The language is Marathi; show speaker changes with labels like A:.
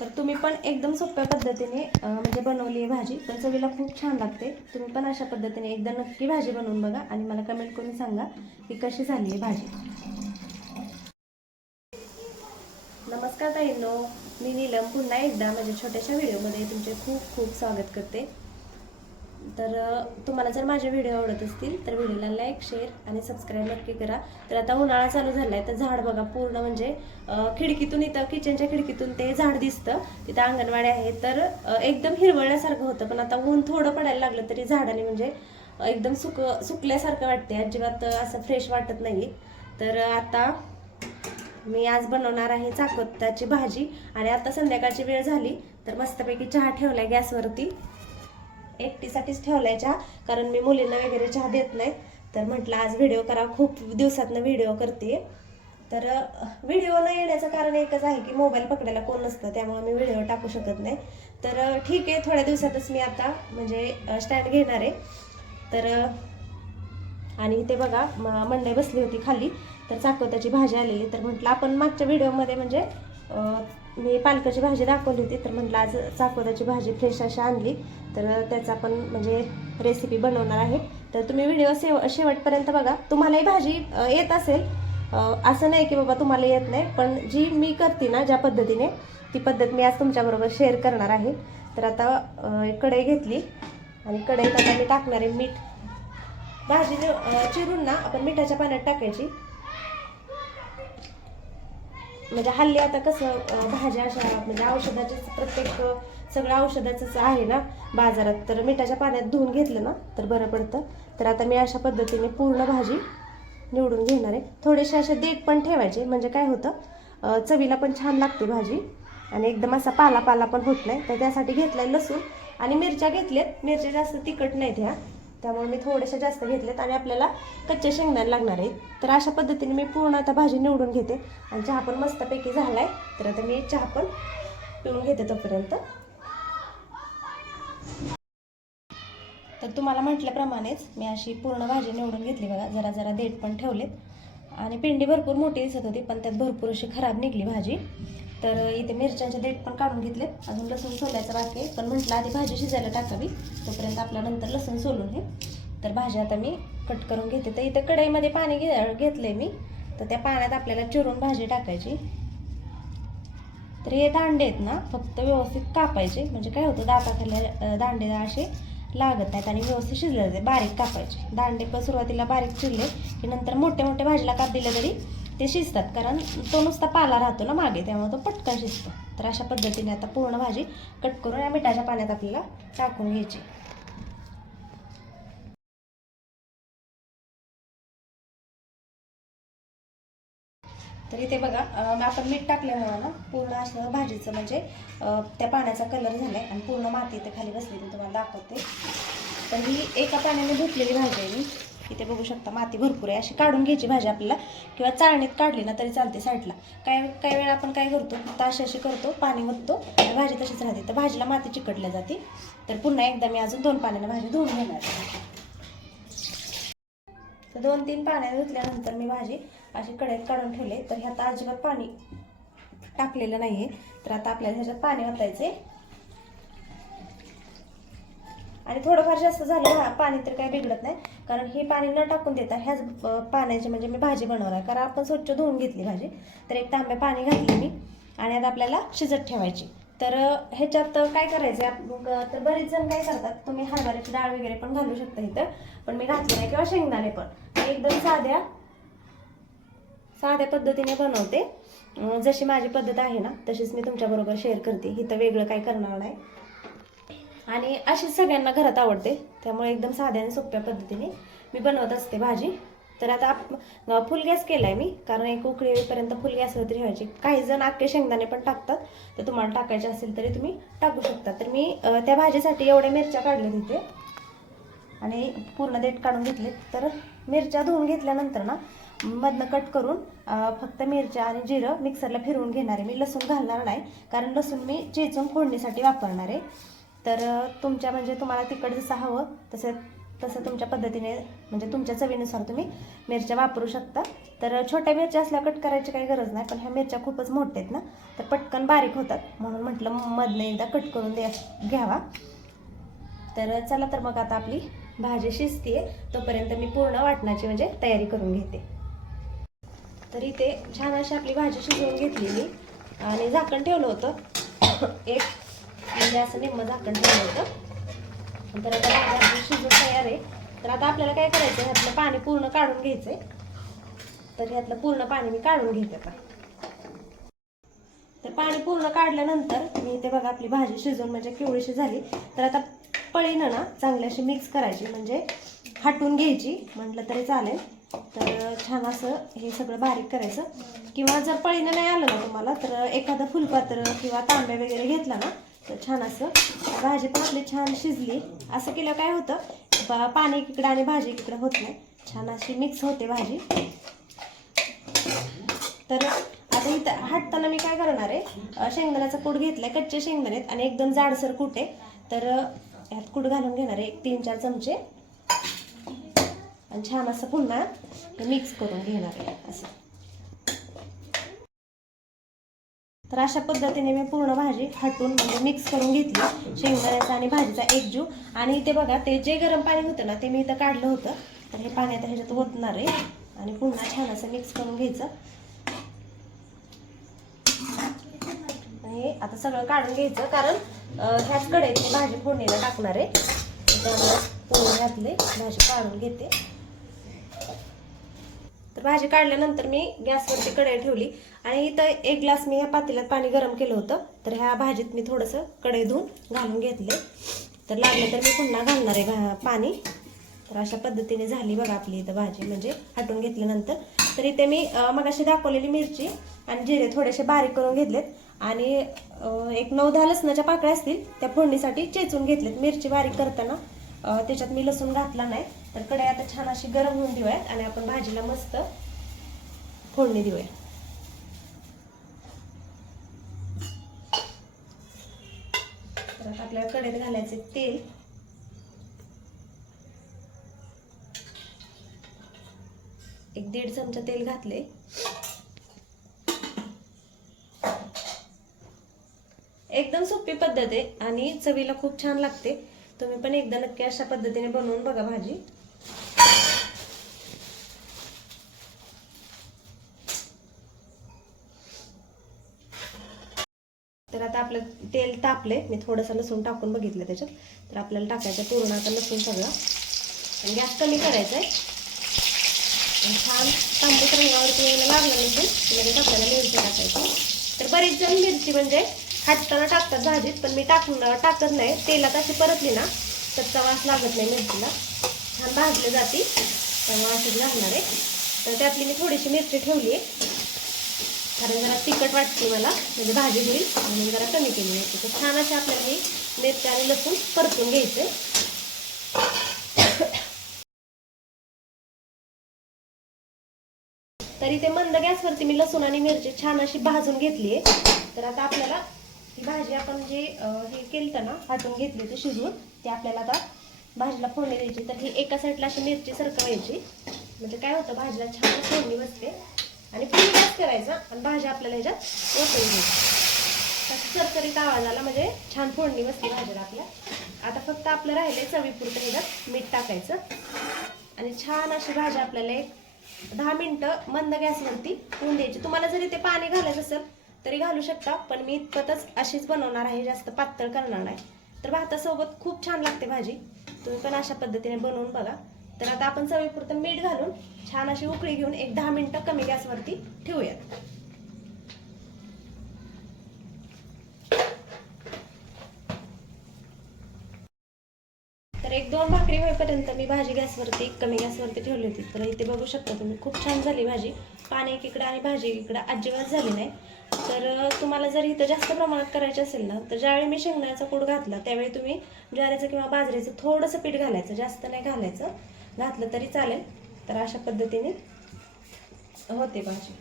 A: तर तुम्ही पण एकदम सोप्या पद्धतीने म्हणजे बनवली आहे भाजी. तर चवीला खूप छान लागते. तुम्ही पण अशा पद्धतीने एकदा नक्की भाजी बनवून बघा आणि मला कमेंट करून सांगा की कशी झाली आहे भाजी. नमस्कार ताईंनो. मी नीलम. पुन्हा एकदा माझ्या छोट्याशा व्हिडिओमध्ये तुमचे खूप खूप स्वागत करते. तर तुम्हाला जर माझे व्हिडिओ आवडत असतील तर व्हिडिओला लाईक शेअर आणि सबस्क्राईब नक्की करा. तर आता उन्हाळा चालू झाला आहे तर झाड बघा पूर्ण म्हणजे खिडकीतून इथं किचनच्या खिडकीतून ते झाड दिसतं. तिथं अंगणवाडी आहे. तर एकदम हिरवळल्यासारखं होतं पण आता ऊन थोडं पडायला लागलं तरी झाडाने म्हणजे एकदम सुक सुकल्यासारखं वाटते अजिबात असं फ्रेश वाटत नाही तर आता मी आज बनवणार आहे चाकोत्याची भाजी. आणि आता संध्याकाळची वेळ झाली तर मस्तपैकी चहा ठेवला गॅसवरती. एकटीसाठीच ठेवलाय चहा कारण मी मुलींना वगैरे चहा देत नाही. तर म्हटलं आज व्हिडिओ करा. खूप दिवसातनं व्हिडिओ करते तर व्हिडिओ न येण्याचं कारण एकच आहे की मोबाईल पकडायला कोण नसतं त्यामुळे मी व्हिडिओ टाकू शकत नाही. तर ठीक आहे थोड्या दिवसातच मी आता म्हणजे स्टँड घेणार आहे. तर आणि इथे बघा मंडई बसली होती खाली. तर चाकवताची भाजी आलेली. तर म्हटलं आपण मागच्या व्हिडिओमध्ये म्हणजे मी पालकाची भाजी दाखवली होती तर म्हटलं आज चाकोदाची भाजी फ्रेश अशी आणली. तर त्याचा पण म्हणजे रेसिपी बनवणार आहे. तर तुम्ही व्हिडिओ शेव शेवटपर्यंत बघा. तुम्हालाही भाजी येत असेल. असं नाही की बाबा तुम्हाला येत नाही पण जी मी करते ना ज्या पद्धतीने ती पद्धत मी आज तुमच्याबरोबर शेअर करणार आहे. तर आता कढई घेतली. आणि कढईत आता मी टाकणार आहे मीठ. भाजी चिरून ना आपण मिठाच्या पाण्यात टाकायची. म्हणजे हल्ली आता कसं भाज्या अशा म्हणजे औषधाचे प्रत्येक सगळं औषधाचंच आहे ना बाजारात. तर मिठाच्या पाण्यात धुवून घेतलं ना तर बरं पडतं. तर आता मी अशा पद्धतीने पूर्ण भाजी निवडून घेणार आहे. थोडेसे असे देठ पण ठेवायचे म्हणजे काय होतं चवीला पण छान लागते भाजी. आणि एकदम असा पाला पाला पण होत नाही. तर त्यासाठी घेतलाय लसूण. आणि मिरच्या घेतल्यात. मिरच्या जास्त तिखट नाहीत ह्या त्यामुळे मी थोडेसे जास्त घेतलेत आणि आपल्याला कच्चे शेंगदाणे लागणार आहेत. तर अशा पद्धतीने मी पूर्ण आता भाजी निवडून घेते. आणि चहा पण मस्तपैकी झाला आहे तर आता मी चहा पण पिऊन घेते तोपर्यंत. तर तुम्हाला म्हटल्याप्रमाणेच मी अशी पूर्ण भाजी निवडून घेतली बघा. जरा जरा देठ पण ठेवलेत. आणि पिंडी भरपूर मोठी दिसत होती पण त्यात भरपूर अशी खराब निघली भाजी. तर इथे मिरच्यांचे देठ पण काढून घेतले अजून लसूण सोलायचं बाकी आहे. पण म्हटलं आधी भाजी शिजायला टाकावी. तोपर्यंत आपल्या नंतर लसूण सोलून हे तर भाजी आता मी कट करून घेते. तर इथे कढईमध्ये पाणी घे आहे मी. तर त्या पाण्यात आपल्याला चिरून भाजी टाकायची. तर हे दांडे आहेत ना फक्त व्यवस्थित कापायचे. म्हणजे काय होतं दाताखाल्या दांडे असे लागत नाहीत आणि व्यवस्थित शिजले जाते बारीक कापायचे. दांडे पण सुरुवातीला बारीक चिरले की नंतर मोठे मोठे भाजीला काप दिले तरी ते शिजतात कारण तो नुसता पाला राहतो ना मागे त्यामुळे तो पटकन शिजतो. तर अशा पद्धतीने आता पूर्ण भाजी कट करून या मिठाच्या पाण्यात आपल्याला टाकून घ्यायची. तर इथे बघा आपण मीठ टाकल्यामुळं ना पूर्ण असं भाजीचं म्हणजे त्या पाण्याचा कलर झालाय आणि पूर्ण माती इथे खाली बसली ती तुम्हाला दाखवते. तर ही एका पाण्याने धुतलेली भाजी आहे मी इथे बघू शकता माती भरपूर आहे. अशी काढून घ्यायची भाजी आपल्याला. किंवा चाळणीत काढली ना तरी चालते साईडला. काय काही वेळा आपण काय करतो? फक्त अशी अशी करतो पाणी ओततो. आणि भाजी तशीच राहते. तर भाजीला माती चिकटल्या जाते. तर पुन्हा एकदा मी अजून दोन पाण्याने भाजी धुवून घेणार तर दोन तीन पाण्याने धुतल्यानंतर मी भाजी अशी कड्यात काढून ठेवले. तर ह्यात अजिबात पाणी टाकलेलं नाहीये. तर आता आपल्याला ह्याच्यात पाणी ओतायचे आणि थोडंफार जास्त झालं पाणी तर काही बिघडत नाही. कारण हे पाणी न टाकून देता ह्याच पाण्याची पाण्याचे म्हणजे मी भाजी बनवणार आहे. कारण आपण स्वच्छ धुवून घेतली भाजी. तर एक तांब्या पाणी घातले मी आणि आता आपल्याला शिजत ठेवायची. तर ह्याच्यात काय करायचं आहे तर बरेच जण काय करतात तुम्ही हरभऱ्याची डाळ वगैरे पण घालू शकता इथं. पण मी घातली नाही किंवा शेंगदाणे पण. एकदम साध्या साध्या पद्धतीने बनवते. जशी माझी पद्धत आहे ना तशीच मी तुमच्याबरोबर शेअर करते. इथं वेगळं काय करणार नाही. आणि अशीच सगळ्यांना घरात आवडते. त्यामुळे एकदम साध्या आणि सोप्या पद्धतीने मी बनवत असते भाजी. तर आता आप- फुल गॅस केलाय मी कारण एक उकळी येईपर्यंत फुल गॅसवरती ठेवायची. काही जण आखे शेंगदाणे पण टाकतात तर तुम्हाला टाकायचे असेल तरी तुम्ही टाकू शकता. तर मी त्या भाजीसाठी एवढ्या मिरच्या काढल्या तिथे. आणि पूर्ण देठ काढून घेतले तर मिरच्या धुवून घेतल्यानंतर ना मधनं कट करून फक्त मिरच्या आणि जिरं मिक्सरला फिरवून घेणार. आहे मी लसूण घालणार नाही कारण लसूण मी चेचून फोडणीसाठी वापरणार आहे. तर तुमच्या म्हणजे तुम्हाला तिखट जसं हवं तसं तसं तुमच्या पद्धतीने म्हणजे तुमच्या चवीनुसार तुम्ही मिरच्या वापरू शकता. तर छोट्या मिरच्या असल्या कट करायची काही गरज नाही पण ह्या मिरच्या खूपच मोठ्या आहेत ना तर पटकन बारीक होतात. म्हणून म्हटलं मधनं एकदा कट करून द्या घ्यावा. तर चला तर मग आता आपली भाजी शिजते तोपर्यंत मी पूर्ण वाटणाची म्हणजे तयारी करून घेते. तर इथे छान अशी आपली भाजी शिजवून घेतलेली. आणि झाकण ठेवलं होतं. एक म्हणजे असं निम्म झाकण ठेवलं होतं. तर आता भाजी शिजून तयार आहे तर आता आपल्याला काय करायचं ह्यातलं पाणी पूर्ण काढून घ्यायचंय. तर ह्यातलं पूर्ण पाणी मी काढून घेते आता. तर पाणी पूर्ण काढल्यानंतर मी इथे बघा आपली भाजी शिजून म्हणजे केवळीशी झाली. तर आता पळीनं ना चांगल्याशी अशी मिक्स करायची म्हणजे हाटून घ्यायची. म्हटलं तरी चालेल. तर छान असं हे सगळं बारीक करायचं. किंवा जर पळीनं नाही आलं ना तुम्हाला तर एखादं फुलपात्र किंवा तांब्या वगैरे घेतला ना तर छान असं. भाजी पण आपली छान शिजली. असं केलं काय होतं ब- पाणी इकडं आणि भाजी इकडं होत नाही. छान अशी मिक्स होते भाजी. तर आता इथं हाटताना मी काय करणार आहे शेंगदाण्याचा कूट घेतलाय कच्चे शेंगदाणे आहेत आणि एकदम जाडसर कूट आहे. तर ह्यात कूट घालून घेणार आहे एक तीन चार चमचे. आणि छान असं पुन्हा मिक्स करून घेणार आहे असं. तर अशा पद्धतीने मी पूर्ण भाजी फाटून म्हणजे मिक्स करून घेतली. शेंगदाण्याचा आणि भाजीचा एकजू आणि इथे बघा ते जे गरम पाणी होतं ना ते मी इथं काढलं होतं. तर हे पाणी आता ह्याच्यात ओतणार आहे. आणि पुन्हा छान असं मिक्स करून घ्यायचं. हे आता सगळं काढून घ्यायचं. कारण ह्याच कढईत भाजी फोडणीला टाकणार आहे. त्यामुळे पूर्ण घातले भाजी काढून घेते. तर भाजी काढल्यानंतर मी गॅसवरती कढई ठेवली आणि इथं एक ग्लास मी ह्या पातेल्यात पाणी गरम केलं होतं. तर ह्या भाजीत मी थोडंसं कढई धुवून घालून घेतले. तर लागलं तर मी पुन्हा घालणार आहे भा- पाणी. तर अशा पद्धतीने झाली बघा आपली इथं भाजी म्हणजे हटून घेतल्यानंतर. तर इथे मी मगाशी दाखवलेली मिरची आणि जिरे थोडेसे बारीक करून घेतलेत. आणि एक नऊ दहा लसणाच्या पाकळ्या असतील त्या फोडणीसाठी चेचून घेतलेत मिरची बारीक करताना. त्याच्यात मी लसूण घातला नाही तर कढई आता छान अशी गरम होऊन देऊयात आणि आपण भाजीला मस्त फोडणी देऊया. तर आता आपल्याला कढईत घालायचे तेल. एक दीड चमचा तेल घातले. एकदम सोपी पद्धत आहे आणि चवीला खूप छान लागते. तुम्ही पण एकदा नक्की अशा पद्धतीने बनवून बघा भाजी. तर आता आपलं तेल तापले मी थोडंसं लसूण टाकून बघितलं त्याच्यात. तर आपल्याला टाकायचं पूर्ण आता लसूण सगळं. आणि गॅस कमी करायचा आहे छान तांबूस रंगावरती यायला लागलं नसेल लगेच आपल्याला मिरची टाकायची. तर बरेच जण मिरची म्हणजे हाटताना टाकतात भाजीत पण मी टाकून टाकत नाही. तेलात अशी परतली ना तर तवास लागत नाही मिरचीला. छान भाजलं जाते. तेव्हा असंच लागणार आहे. तर त्यातली मी थोडीशी मिरची ठेवली आहे. कारण जरा तिखट वाटते मला. म्हणजे भाजी होईल म्हणून जरा कमी केली होती तर छान अशी आपल्याला ही मिरची आणि लसूण परतून घ्यायचं. तरी ते मंद गॅसवरती मी लसूण आणि मिरची छान अशी भाजून घेतली आहे. तर आता आपल्याला ही भाजी आपण जे हे केलं ना हातून घेतली ते शिजवून ते आपल्याला आता भाजीला फोडणी द्यायची. तर ही एका साईडला अशी मिरची सरकवायची. म्हणजे काय होतं भाजीला छान फोडणी बसते. आणि फोडणी गॅस करायचा आणि भाजी आपल्याला ह्याच्यात ओतून घ्यायची. तसं सरसरीत आवाज आला म्हणजे छान फोडणी बसली भाजीला आपल्या. आता फक्त आपलं राहिले चवीपुरतं ह्याच्यात मीठ टाकायचं. आणि छान अशी भाजी आपल्याला एक दहा मिनटं मंद गॅसवरती होऊन द्यायची. तुम्हाला जरी ते पाणी घालायचं असेल तरी घालू शकता पण मी इतपतच अशीच बनवणार आहे जास्त पातळ करणार नाही. तर भातासोबत खूप छान लागते भाजी. तुम्ही पण अशा पद्धतीने बनवून बघा. तर आता आपण चवीपुरतं मीठ घालून छान अशी उकळी घेऊन एक दहा मिनटं कमी गॅसवरती ठेवूयात. तर एक दोन भाकरी होईपर्यंत मी भाजी गॅसवरती कमी गॅसवरती ठेवली होती. तर इथे बघू शकता तुम्ही खूप छान झाली भाजी. पाणी एकीकडं आणि भाजी एकीकडं अजिबात झाली नाही. तर तुम्हाला जर इथं जास्त प्रमाणात करायचं असेल ना तर ज्यावेळी मी शेंगदाण्याचा कूड घातला त्यावेळी तुम्ही ज्वारीचं किंवा बाजरीचं थोडंसं पीठ घालायचं जास्त नाही घालायचं. घातलं तरी चालेल. तर अशा पद्धतीने होते भाजी.